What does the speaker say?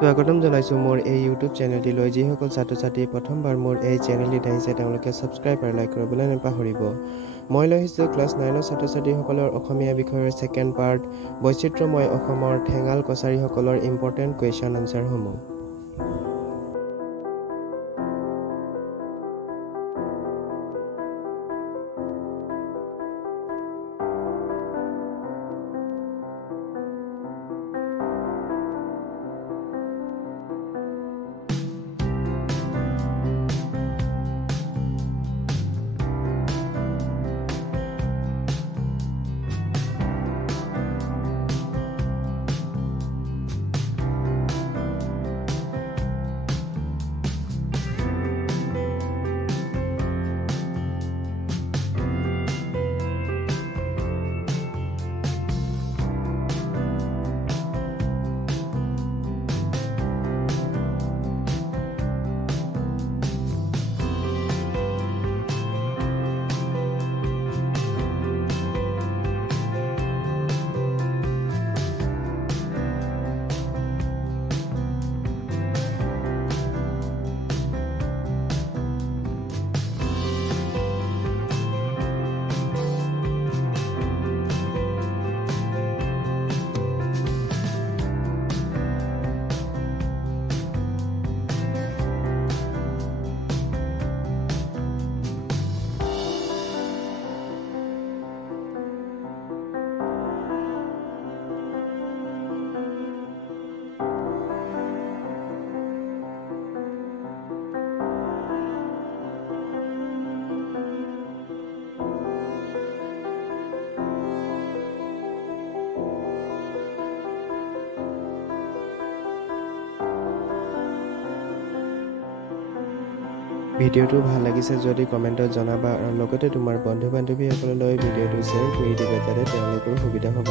স্বাগতম জনাইছো মোৰ এই ইউটিউব চেনেলটিলৈ যিসকল ছাত্ৰ-ছাত্ৰী প্ৰথমবাৰ মোৰ এই চেনেলটিত আহিছে তেওঁলোকে সাবস্ক্ৰাইব আৰু লাইক কৰিবলৈ নাপাহৰিব। মই লৈ আহিছোঁ ক্লাছ 9ৰ ছাত্ৰ-ছাত্ৰীসকলৰ অসমীয়া বিষয়ৰ ছেকেণ্ড পাৰ্ট বৈচিত্ৰ্যময় অসমৰ ঠেঙাল কছাৰীসকলৰ ইম্পৰ্টেণ্ট কুৱেশ্যন আনসাৰসমূহ। ভিডিঅ'টো ভাল লাগিছে যদি কমেণ্টত জনাবা আৰু লগতে তোমাৰ বন্ধু-বান্ধৱীসকললৈ ভিডিঅ'টো শ্বেয়াৰ কৰি দিবা যাতে তেওঁলোকৰ সুবিধা হ'ব।